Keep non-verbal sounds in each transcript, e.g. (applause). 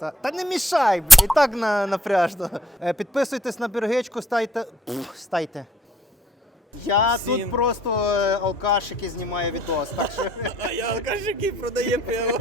Та, та не мішай, бля, і так на, напряжно. Е, підписуйтесь на біргичку, стайте. Пф, стайте. Я Всім. тут просто е, алкаш, який знімає відос. Так що... А (laughs) я алкаш, який продає пиво.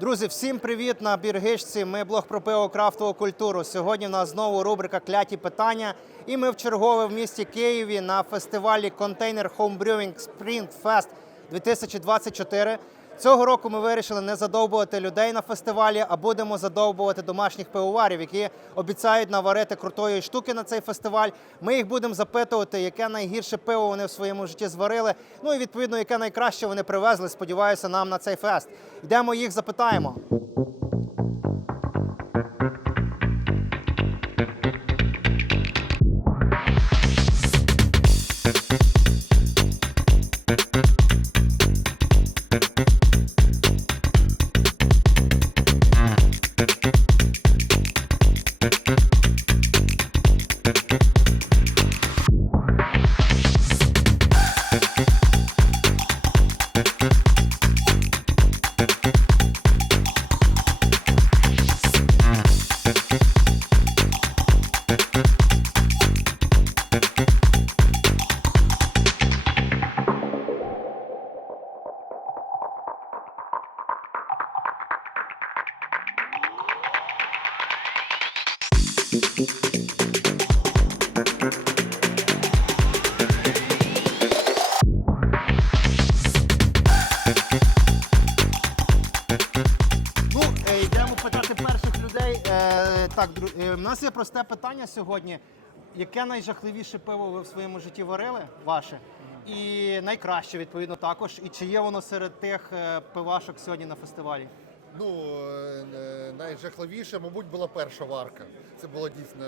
Друзі, всім привіт на біргичці. Ми блог про пиво крафтову культуру. Сьогодні в нас знову рубрика Кляті питання. І ми в чергове в місті Києві на фестивалі Container Home Brewing Spring Fest 2024. Цього року ми вирішили не задовбувати людей на фестивалі, а будемо задовбувати домашніх пивоварів, які обіцяють наварити крутої штуки на цей фестиваль. Ми їх будемо запитувати, яке найгірше пиво вони в своєму житті зварили. Ну і відповідно, яке найкраще вони привезли. Сподіваюся, нам на цей фест. Йдемо їх запитаємо. Ну, е, йдемо питати перших людей. Е, так, е, у нас є просте питання сьогодні. Яке найжахливіше пиво ви в своєму житті варили? Ваше? І найкраще, відповідно, також. І чи є воно серед тих пивашок сьогодні на фестивалі? Ну, е, е, найжахливіше, мабуть, була перша варка. Це було дійсно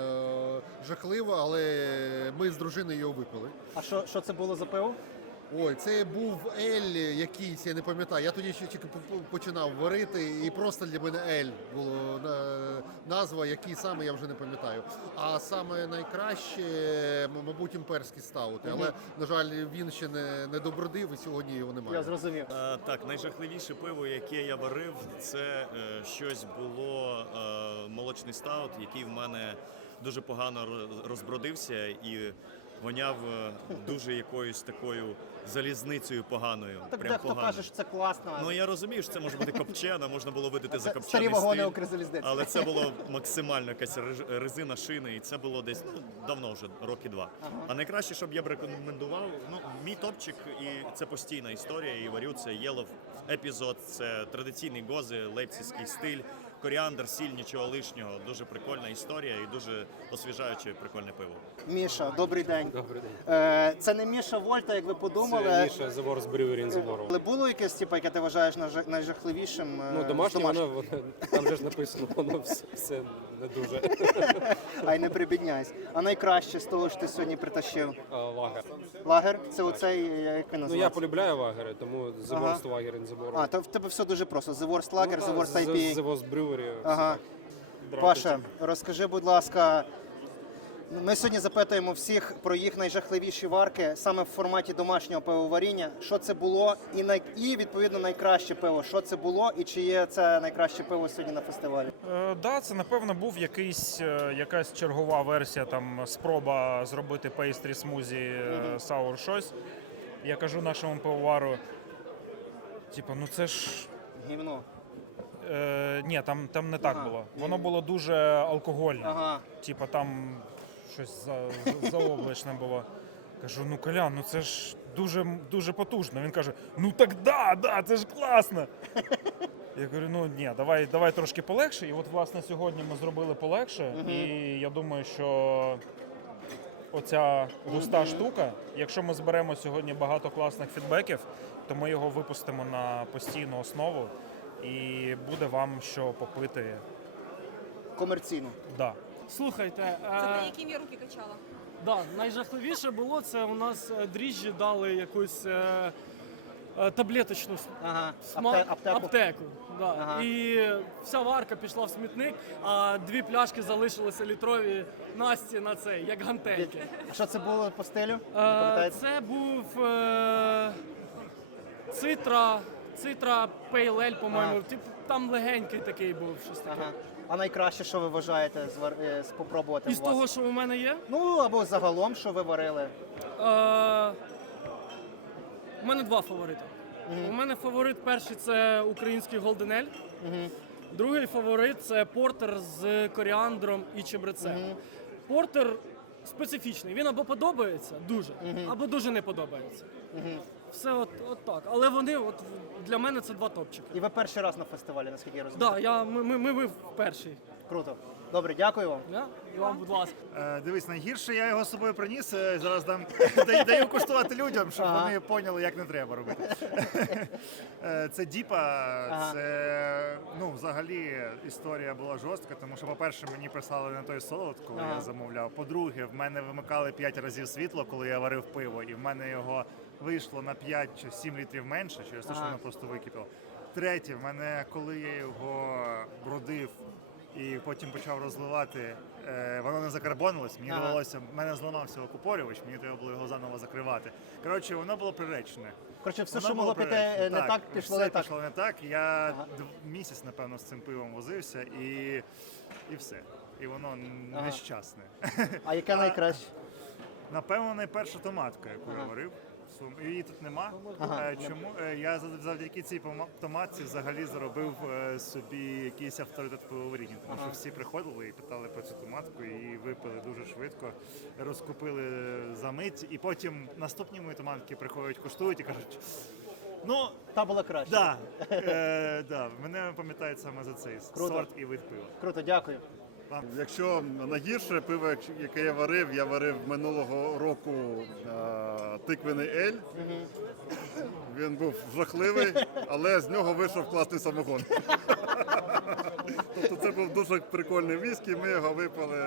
е, жахливо, але ми з дружиною його випили. А що, що це було за пиво? Ой, це був ель якийсь, я не пам'ятаю. Я тоді ще тільки по- по- починав варити, і просто для мене ель було назва, який саме я вже не пам'ятаю. А саме найкраще, мабуть, імперські стаути. Але, на жаль, він ще не, не добродив, і сьогодні його немає. Я зрозумів. Е, Так, найжахливіше пиво, яке я варив, це е, щось було е, молочний стаут, який в мене дуже погано ро- розбродився і воняв е, дуже якоюсь такою залізницею поганою. Так прям дехто погано. каже, що це класно. Ну я розумію, що це може бути копчена, можна було видати за копчений старі вагони стиль. Укрзалізниці. Але це було максимально якась реж- резина шини, і це було десь ну давно вже роки два. А найкраще, щоб я б рекомендував, ну мій топчик, і це постійна історія. І варю це Єлов епізод. Це традиційний гози, лейпцизький стиль, коріандр, сіль, нічого лишнього. Дуже прикольна історія і дуже освіжаюче прикольне пиво. Міша, добрий день. Добрий день. Е, це не Міша Вольта, як ви подумали. Це Міша The Wars Brewery in the World. Але було якесь, типу, яке ти вважаєш найжа- найжахливішим? е, Ну, з домашнє, воно, воно, там же ж написано, воно все, все не дуже (laughs) Ай, не прибідняйся. А найкраще з того, що ти сьогодні притащив? а, лагер. Лагер? Це оцей, е, як він Ну, я називається? полюбляю лагери, тому The Ага. Worst Lager in the World. А, то в тебе все дуже просто. The Worst Lager, Ну, The Worst IPA. The Worst Brewery. Ага. Паша, розкажи, будь ласка, ми сьогодні запитуємо всіх про їх найжахливіші варки саме в форматі домашнього пивоваріння. Що це було, і най... і відповідно найкраще пиво. Що це було, і чи є це найкраще пиво сьогодні на фестивалі? Е, да, це напевно був якийсь, е, якась чергова версія, там спроба зробити пейстрі смузі е, саур щось. Я кажу нашому пивовару, типу, ну це ж. Гівно. Е, ні, там, там не так Ага. було. Воно було дуже алкогольне. Ага. Типа там щось за, за, заоблачне було. Кажу, ну Колян, ну це ж дуже, дуже потужно. Він каже: ну так да, да, це ж класно. Я говорю, ну ні, давай, давай трошки полегше. І от, власне, сьогодні ми зробили полегше. І я думаю, що оця густа штука, якщо ми зберемо сьогодні багато класних фідбеків, то ми його випустимо на постійну основу. І буде вам що попити. Комерційно. Да. Слухайте, Це на е, які я руки качала? да, найжахливіше було це у нас е, дріжджі дали якусь е, е, таблеточну с- Ага. сма- Апте- аптеку. аптеку. Да. Ага. І вся варка пішла в смітник, а дві пляшки залишилися літрові Насті на цей, як гантельки. А що це було по стилю? Не Е, пам'ятаєте? це був е, цитра, Цитра Ale, по-моєму. Ага. Тип, там легенький такий був, щось таке. Ага. А найкраще, що ви вважаєте звар- е, спробувати Із у вас? того, що у мене є, Ну або загалом, що ви варили. е, у мене два фаворити. У мене фаворит перший це український Golden Ale. Другий фаворит це портер з коріандром і чебрецем. Портер специфічний. Він або подобається дуже, або дуже не подобається. Все от, от так. Але вони, от для мене це два топчики. І ви перший раз на фестивалі, наскільки я розумію. Так, я, ми, ми, ми, ми перший. Круто. Добре, дякую вам. Да? І вам, будь ласка. Е, Дивись, найгірше я його з собою приніс. е, Зараз дам (laughs) даю, даю куштувати людям, щоб Ага. вони поняли, як не треба робити. (laughs) Е, Це діпа, Ага. це ну взагалі історія була жорстка, тому що, по-перше, мені прислали не той солод, коли Ага. я замовляв. По-друге, в мене вимикали 5 разів світло, коли я варив пиво, і в мене його вийшло на 5 чи 7 літрів менше, через те, що воно просто википіло. Третє, в мене, коли я його бродив і потім почав розливати, е, воно не закарбонилось. Мені Ага. довелося, в мене зламався окупорювач, мені треба було його заново закривати. Коротше, воно було приречене. Коротше, все, Воно що було могло піти приречене. е, не так, пішло все не так. пішло не так. Я дв- місяць, напевно, з цим пивом возився і, і все. І воно н- Ага. нещасне. А яке (laughs) найкраще? Напевно, найперша томатка, яку я варив. Сум- Її тут нема. Ага. Е, Чому Е, я зав- завдяки цій томатці взагалі заробив е, собі якийсь авторитет в пивоварінні, тому що всі приходили і питали про цю томатку, і випили дуже швидко, розкупили за мить, і потім наступні мої томатки приходять, куштують і кажуть. Ну, Та була краще. да, е, да, мене пам'ятають саме за цей Круто. сорт і вид пива. Круто, дякую. Якщо найгірше пиво, яке я варив, я варив минулого року е, тиквений ель. Він був жахливий, але з нього вийшов класний самогон. тобто це був дуже прикольний віскі, ми його випили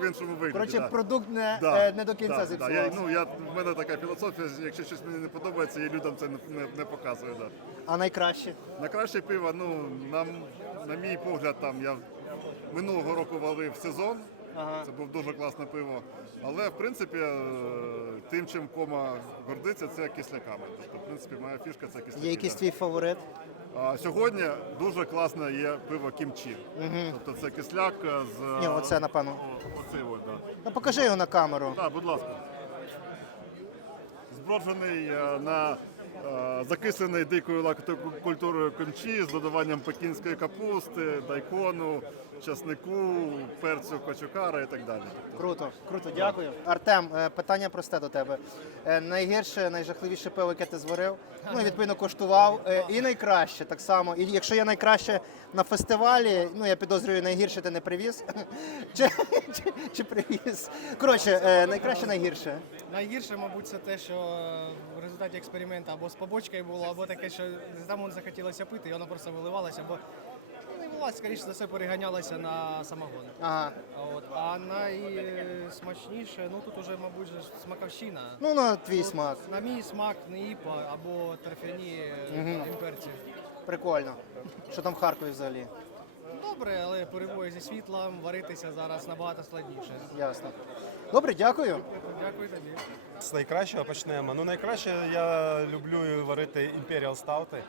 в іншому вигляді. Коротше, да. продукт не, Да, е, не до кінця да, да. Я, ну, я, в мене така філософія, якщо щось мені не подобається, я людям це не, не, не показую. Да. А найкраще? Найкраще пиво, ну, на, на мій погляд, там я минулого року варив сезон. Ага. Це був дуже класне пиво. Але в принципі, е, тим, чим кома гордиться, це кисляками. Тобто, в принципі, моя фішка це кисляки. Є якийсь твій фаворит? А сьогодні дуже класне є пиво кімчі. Тобто це кисляк з. Ні, оце, напевно. О, оцей от, да. Ну покажи його на камеру. Так, будь ласка. Зброджений е, на е, закислений дикою лактокультурою кончі з додаванням пекінської капусти, дайкону, часнику, перцю кочукара і так далі. Круто, круто, дякую. Артем, е, питання просте до тебе. Е, Найгірше, найжахливіше пиво, яке ти зварив, ну і відповідно коштував. Е, І найкраще так само. І якщо є найкраще на фестивалі, ну я підозрюю, найгірше ти не привіз. (laughs) Чи, чи, чи привіз? Коротше, е, найкраще найгірше. Найгірше, мабуть, це те, що е, в результаті експерименту або з побочкою було, або таке, що там захотілося пити, і воно просто виливалося, або ну, не була, скоріше за все, переганялася на самогон. Ага. А От. А найсмачніше, ну тут уже, мабуть, же смаковщина. Ну на твій Тут, смак. На мій смак не іпа або торфяні е, імперці. Прикольно. Що там в Харкові взагалі? Добре, але перебої зі світлом варитися зараз набагато складніше. Ясно. Добре, дякую. Дякую тобі. З найкращого почнемо. Ну, найкраще я люблю варити імперіал стаути.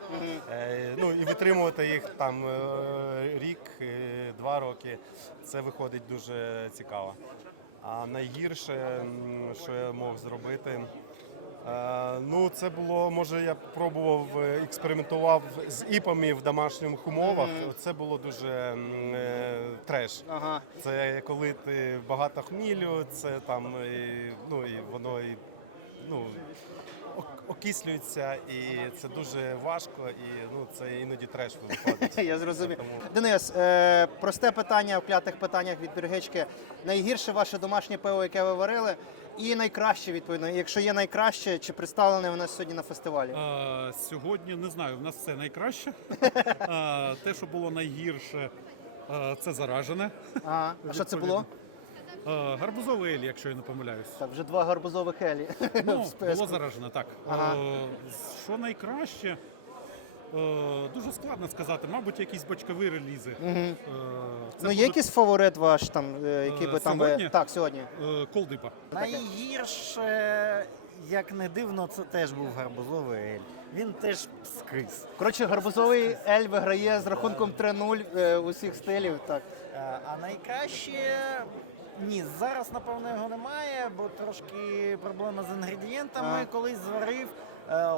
Е, ну і витримувати їх там е, рік, е, два роки. Це виходить дуже цікаво. А найгірше, м, що я мог зробити. Е, Ну, це було, може, я пробував, е, експериментував з іпами в домашніх умовах. Це було дуже е, треш. Ага. Це коли ти багато хмілю, це там і, ну і воно і ну окислюється, і це дуже важко, і ну це іноді треш виходить. (laughs) Я зрозумів. Тому- Денис, е, просте питання в клятих питаннях від Біргички. Найгірше ваше домашнє пиво, яке ви варили, і найкраще, відповідно. Якщо є найкраще, чи представлене воно сьогодні на фестивалі? А, сьогодні не знаю, в нас все найкраще. (laughs) А, те, що було найгірше, а, це заражене. Ага. А що це було? А, гарбузовий ель, якщо я не помиляюсь. Так, вже два гарбузових елі. Ну, (laughs) в списку. було заражене, так. Ага. Е, що найкраще? Е, Дуже складно сказати, мабуть, якісь бочкові релізи. Е, це Ну, є буде, якийсь фаворит ваш там, е, який би там би. сьогодні? Так, сьогодні. колдипа. Найгірше, як не дивно, це теж був гарбузовий ель. він теж скис. Коротше, гарбузовий ель виграє з рахунком 3-0 е, усіх стилів. Так. А найкраще ні, зараз напевно його немає, бо трошки проблема з інгредієнтами. А. Колись зварив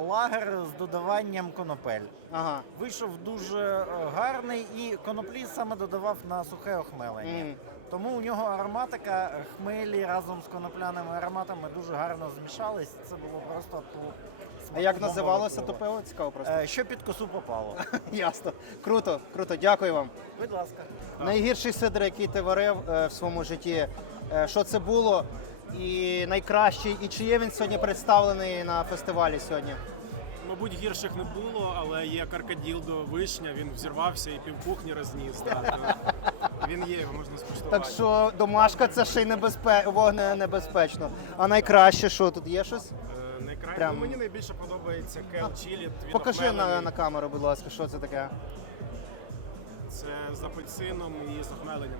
лагер з додаванням конопель. Ага. Вийшов дуже е, гарний і коноплі саме додавав на сухе охмелення. М. Тому у нього ароматика е, хмелі разом з конопляними ароматами дуже гарно змішались. Це було просто по А як смаку називалося то бомбове. пиво? Цікаво просто. Е, Що під косу попало? (laughs) Ясно. Круто, круто, дякую вам. Будь ласка. Найгірший сидр, який ти варив е, в своєму житті. Е, Що це було? І найкращий, і чи є він сьогодні представлений на фестивалі сьогодні? Мабуть, гірших не було, але є каркаділдо вишня, він взірвався і півкухні розніс. Так. (laughs) Він є, його можна скуштувати. Так що домашка це ще й небезпе... вогненебезпечно. А найкраще, що тут є щось? Е, Найкраще. Прям- Ну, мені найбільше подобається кел чілі. Покажи на, на камеру, будь ласка, що це таке. Це з апельсином і з охмеленням.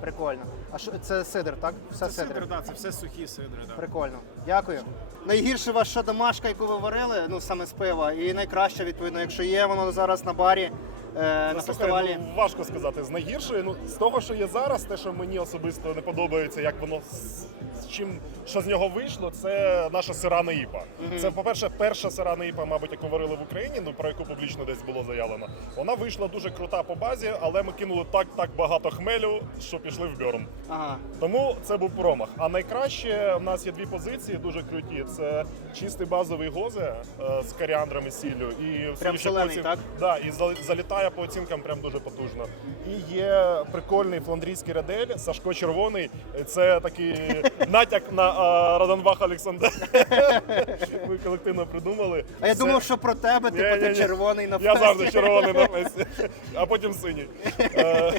Прикольно. А що це сидр, так? Все Це сидр. сидри, так, це все сухі сидри. Да. Прикольно. Дякую. Найгірше ваша домашка, яку ви варили, ну саме з пива, і найкраще, відповідно, якщо є воно зараз на барі е, на фестивалі. ну, важко сказати з найгіршої. Ну з того, що є зараз, те, що мені особисто не подобається, як воно з, з чим що з нього вийшло, це наша сирана іпа. Це, по-перше, перша сирана іпа, мабуть, яку варили в Україні, ну про яку публічно десь було заявлено. Вона вийшла дуже крута по базі, але ми кинули так так багато хмелю, що пішли в бьорн. Ага. Тому це був промах. А найкраще в нас є дві позиції дуже круті: це чистий базовий гозе е, з коріандром і сіллю. І судячи по солений, оцін- так? Да, і зал- залітає по оцінкам прям дуже потужно. І є прикольний фландрійський радель, Сашко Червоний. Це такий (laughs) натяк на е, Раданбах Олександр. (laughs) Ми колективно придумали. А я Це- думав, що про тебе, типу, ти Ні-ні-ні. червоний на Я фесті. завжди червоний на (laughs) фесті, а потім синій. Е,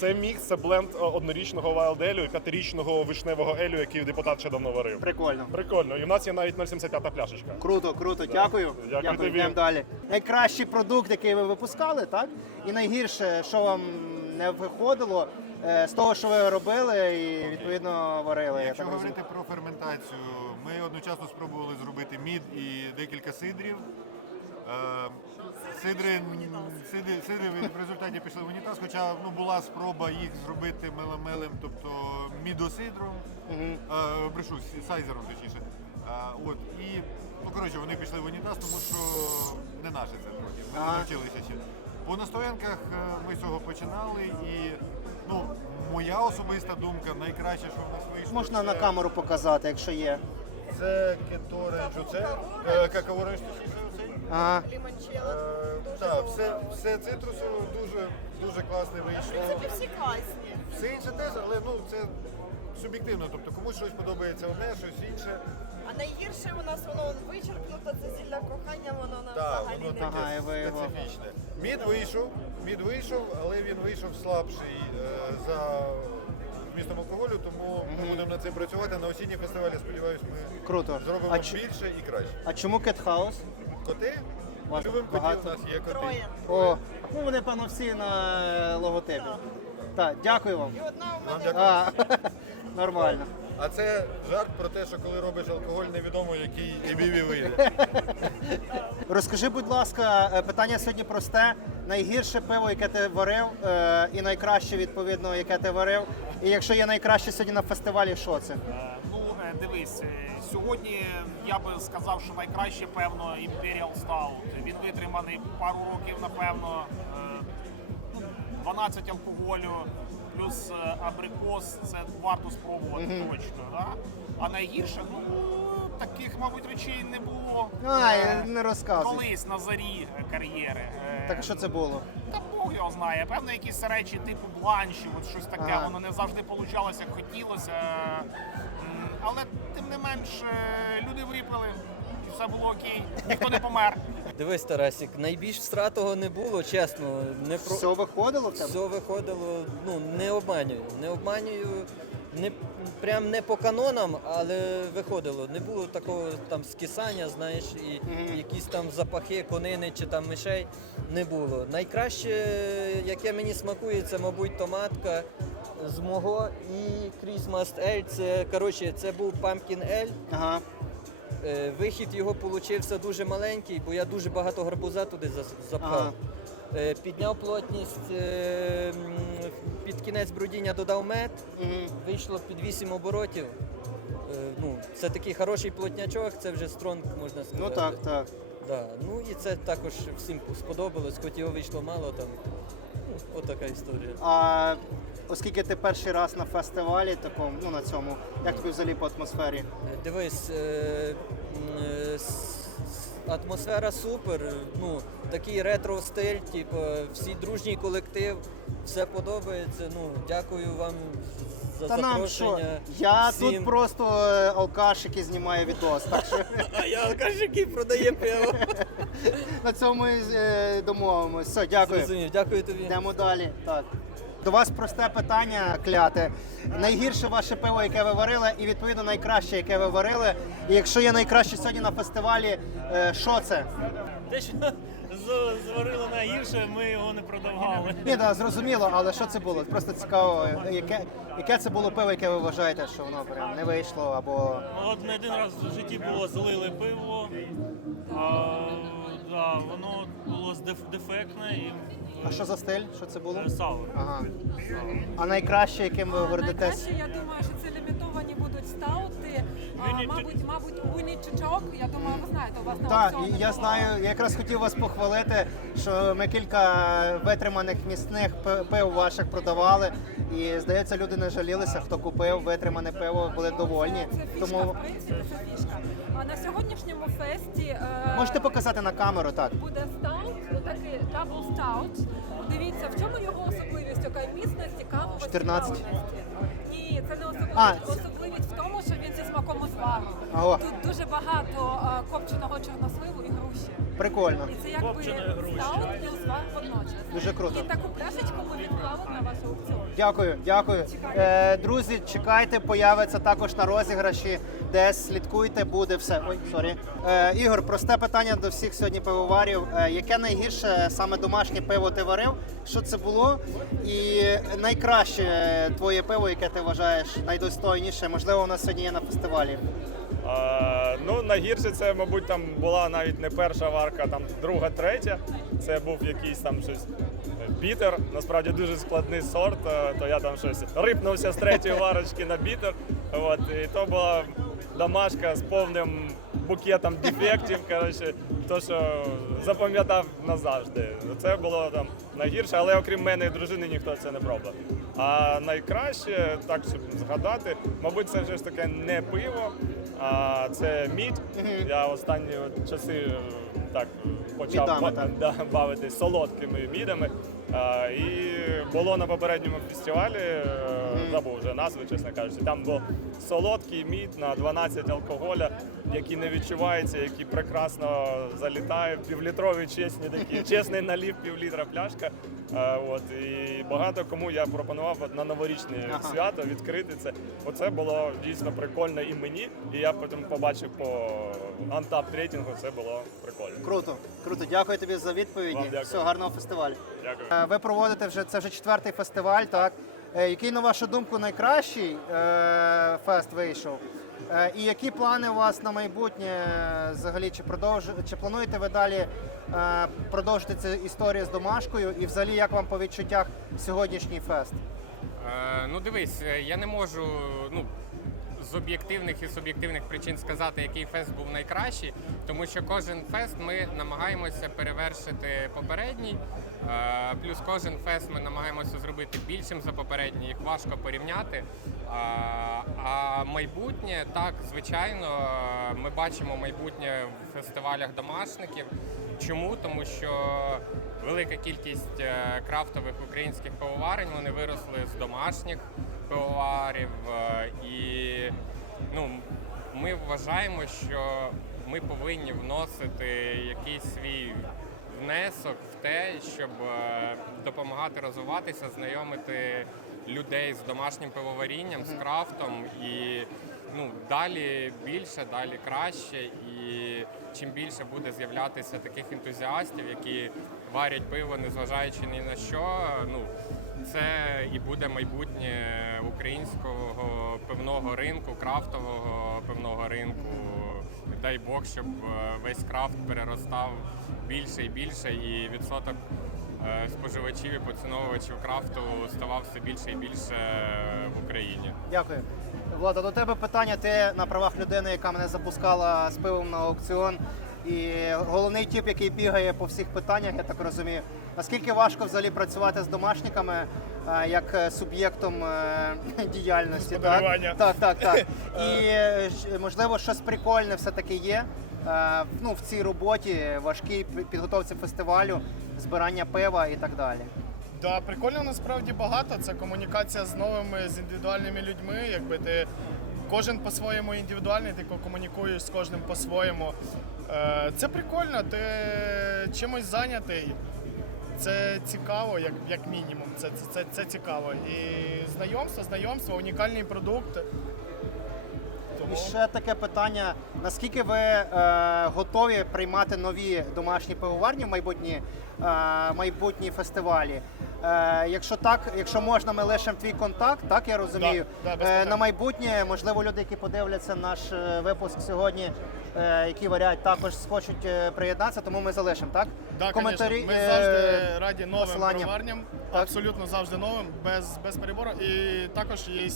Це мікс, це бленд е, однорічного Wild Елю і п'ятирічного вишневого елю, який депутат ще давно варив. Прикольно. Прикольно. І в нас є навіть 0,75 пляшечка. Круто, круто, дякую. Дякую тобі. Йдемо далі. Найкращий продукт, який ви випускали, так? І найгірше, що вам не виходило е, з того, що ви робили і відповідно варили. я Якщо так розумію. говорити про ферментацію, ми одночасно спробували зробити мід і декілька сидрів. Е, Сидри, сидри, сидри в результаті пішли в унітаз, хоча ну, була спроба їх зробити мелемелем, тобто мідосидром, е, брешу, сайзером точніше. Е, от, і, ну коротше, вони пішли в унітаз, тому що не наше це трохи. Ми не навчилися ще. По настоянках е, ми з цього починали і ну, моя особиста думка, найкраще, що в нас вийшло. Можна це, на камеру показати, якщо є. Це кеторе джуце, какаоре точніше Ага. Е, Так, все, все цитрусово дуже, дуже класне вийшло. всі класні. Все інше теж, але ну це суб'єктивно. Тобто комусь щось подобається одне, щось інше. А найгірше у нас воно вичерпнуто, це зілля кохання, воно нам Так, взагалі воно не таке Ага, і ви його- специфічне. Мід вийшов, мід вийшов, але він вийшов слабший е, за вмістом алкоголю, тому ми будемо над цим працювати. На осінній фестивалі, сподіваюся, ми Круто. зробимо А, ч- більше і краще. а чому Cat House? Коти? Вас Любимо котів, багато? у нас є коти. Троє. О, ну вони, певно, всі на е, логотипі. Так, дякую вам. І одна у мене. А, (laughs) нормально. А це жарт про те, що коли робиш алкоголь, невідомо, який ABV вийде. (laughs) Розкажи, будь ласка, е, питання сьогодні просте. Найгірше пиво, яке ти варив, е, і найкраще, відповідно, яке ти варив. І якщо є найкраще сьогодні на фестивалі, що це? Ну, е, дивись, е, сьогодні я би сказав, що найкраще, певно, Imperial Stout. Він витриманий пару років, напевно. е, 12 алкоголю, плюс е, абрикос, це варто спробувати точно. Да? А найгірше, ну, таких, мабуть, речей не було. А, Е, не розказуй. Колись на зарі кар'єри. Так що це було? Та Бог його знає. Певно, якісь речі типу бланші, от щось таке, Ага. воно не завжди получалося, як хотілося. Але тим не менш, е, люди випили, і все було окей, ніхто не помер. (laughs) Дивись, Тарасик, найбільш встратого не було, чесно. Не про Все виходило в тебе? все виходило. Ну не обманюю. Не обманюю. Не прям не по канонам, але виходило. Не було такого там скисання, знаєш, і якісь там запахи конини чи там мишей не було. Найкраще, яке мені смакує, це, мабуть, томатка з мого і Christmas Ель. Це коротше, це був Pumpkin Ель. Ага. Е, Вихід його получився дуже маленький, бо я дуже багато гарбуза туди зас- запхав. Ага. Е, Підняв плотність е, м, під кінець брудіння додав мед, вийшло під 8 оборотів. Е, Ну, це такий хороший плотнячок, це вже стронг, можна сказати. Ну так, так. Да. Ну і це також всім сподобалось, хоч його вийшло мало там. Ну, отака історія. А оскільки ти перший раз на фестивалі такому, ну на цьому, як тобі взагалі по атмосфері? Е, Дивись, е, е, с- атмосфера супер. Ну, такий ретро стиль, типу, всі дружній колектив, все подобається. Ну, дякую вам за Та нам що? запрошення. Я всім. тут просто е, алкаш, який знімає відос. Так що А (laughs) я алкаш, який продає пиво. (laughs) на цьому і е, домовимось. Все, дякую. Зрозумів, дякую тобі. Йдемо далі. Так. До вас просте питання, кляте. Найгірше ваше пиво, яке ви варили, і відповідно найкраще, яке ви варили. І якщо є найкраще сьогодні на фестивалі, е, що це? Те, що з- зварили найгірше, ми його не продавали. Ні, да, зрозуміло, але що це було? Просто цікаво, яке, яке це було пиво, яке ви вважаєте, що воно прям не вийшло або. От не один раз в житті було залили пиво, а, да, воно було деф- дефектне і А що за стиль? Що це було? Е, саур. Ага. А найкраще, яким ви гордитесь? Найкраще, я думаю, що це лімітовані будуть стаути. А, мабуть, мабуть, уйний чучок. Я думаю, ви знаєте, у вас на Так, аукціоні і я було. знаю, я якраз хотів вас похвалити, що ми кілька витриманих місних пи- пив ваших продавали. І здається, люди не жалілися, хто купив витримане пиво, були довольні. Це фішка, Тому в принципі, це фішка. А на сьогоднішньому фесті е, можете показати на камеру, так. буде стаут, отакий дабл стаут. Дивіться, в чому його особливість, яка міцності, цікавості 14. плавності. Ні, це не особливість. А, Особливість в тому, що він зі смаком узвару. Ого. Тут дуже багато е, копченого чорносливу і груші. Прикольно. І це якби стаут і узвар водночас. Дуже круто. І таку пляшечку ми відклали на ваш аукціон. Дякую, дякую. Е, друзі, чекайте, появиться також на розіграші. Десь слідкуйте, буде все. Ой, сорі. Е, Ігор, просте питання до всіх сьогодні пивоварів. Е, яке найгірше саме домашнє пиво ти варив? Що це було? І найкраще твоє пиво, яке ти вважаєш найдостойніше, можливо, у нас сьогодні є на фестивалі. Ну, найгірше це, мабуть, там була навіть не перша варка, там друга, третя. Це був якийсь там щось бітер. Насправді дуже складний сорт. е, То я там щось рипнувся з третьої варочки на бітер. От, і то була домашка з повним букетом дефектів. Коротше, то, що запам'ятав назавжди. Це було там найгірше, але окрім мене і дружини ніхто це не пробував. А найкраще, так щоб згадати, мабуть, це вже ж таке не пиво, а це мід. Я останні часи е, так почав Мідами, ба- так. (laughs) да, бавитись солодкими мідами. А, і було на попередньому фестивалі, е, забув вже назву, чесно кажучи. Там був солодкий мід на 12 алкоголя, який не відчувається, який прекрасно залітає. Півлітрові чесні такі, (laughs) чесний налів, півлітра пляшка. От, і багато кому я пропонував на новорічне Ага. свято відкрити це. Оце було дійсно прикольно і мені. І я потім побачив по антап рейтингу, це було прикольно. Круто, круто. Дякую тобі за відповіді. Вам дякую. Все, гарного фестивалю. Дякую. Е, Ви проводите вже це вже четвертий фестиваль, так? Е, Який, на вашу думку, найкращий е, фест вийшов? Е, І які плани у вас на майбутнє взагалі? Чи продовж... чи плануєте ви далі продовжити цю історію з домашкою? І взагалі як вам по відчуттях сьогоднішній фест? Ну дивись, я не можу ну, з об'єктивних і суб'єктивних причин сказати, який фест був найкращий, тому що кожен фест ми намагаємося перевершити попередній. Е, плюс кожен фест ми намагаємося зробити більшим за попередній, їх важко порівняти. А, а майбутнє, так, звичайно, е, ми бачимо майбутнє в фестивалях домашників. Чому? Тому що велика кількість е, крафтових українських пивоварень вони виросли з домашніх пивоварів. е, І ну, ми вважаємо, що ми повинні вносити якийсь свій внесок в те, щоб е, допомагати розвиватися, знайомити людей з домашнім пивоварінням, з крафтом і ну, далі більше, далі краще. І чим більше буде з'являтися таких ентузіастів, які варять пиво, незважаючи ні на що, ну це і буде майбутнє українського пивного ринку, крафтового пивного ринку. Дай Бог, щоб е, весь крафт переростав більше і більше, і відсоток е, споживачів і поціновувачів крафту ставав все більше і більше е, в Україні. Дякую. Влада, до тебе питання. Ти на правах людини, яка мене запускала з пивом на аукціон. І головний тип, який бігає по всіх питаннях, я так розумію. Наскільки важко взагалі працювати з домашниками е, як е, суб'єктом е, (laughs) діяльності? Так, так, так. так. (laughs) І можливо, щось прикольне все-таки є ну, в цій роботі, важкій підготовці фестивалю, збирання пива і так далі. Да, прикольно насправді багато. Це комунікація з новими, з індивідуальними людьми. Якби ти кожен по-своєму індивідуальний, ти комунікуєш з кожним по-своєму. Це прикольно, ти чимось зайнятий. Це цікаво, як, як мінімум. Це, це, це, це цікаво. І знайомство, знайомство, унікальний продукт. І ще таке питання: наскільки ви е, готові приймати нові домашні пивоварні в майбутні, е, майбутні фестивалі? Е, якщо так, якщо можна, ми лишимо твій контакт, так я розумію. Да, да, е, на майбутнє, можливо, люди, які подивляться наш е, випуск сьогодні, які варіають, також схочуть е, приєднатися, тому ми залишимо, так? Да, Коментарі, Ми е, завжди раді новим посилання. броварням, абсолютно завжди новим, без, без перебору. І також є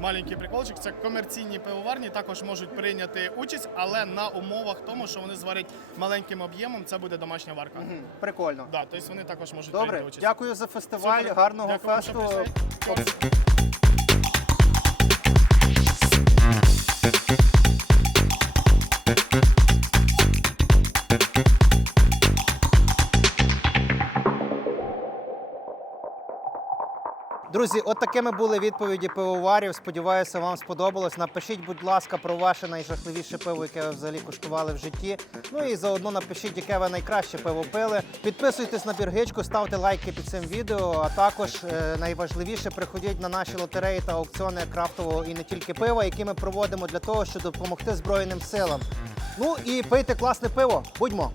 маленький приколчик. Це комерційні пивоварні, також можуть прийняти участь, але на умовах тому, що вони зварять маленьким об'ємом, це буде домашня варка. Прикольно. Да, тобто вони також можуть Добре, прийняти участь. дякую за фестиваль, Супер. гарного Дякую, що фесту. прийшли. Друзі, от такими були відповіді пивоварів. Сподіваюся, вам сподобалось. Напишіть, будь ласка, про ваше найжахливіше пиво, яке ви взагалі куштували в житті. Ну і заодно напишіть, яке ви найкраще пиво пили. Підписуйтесь на біргичку, ставте лайки під цим відео. А також е, найважливіше приходіть на наші лотереї та аукціони крафтового і не тільки пива, які ми проводимо для того, щоб допомогти Збройним силам. Ну і пийте класне пиво. Будьмо!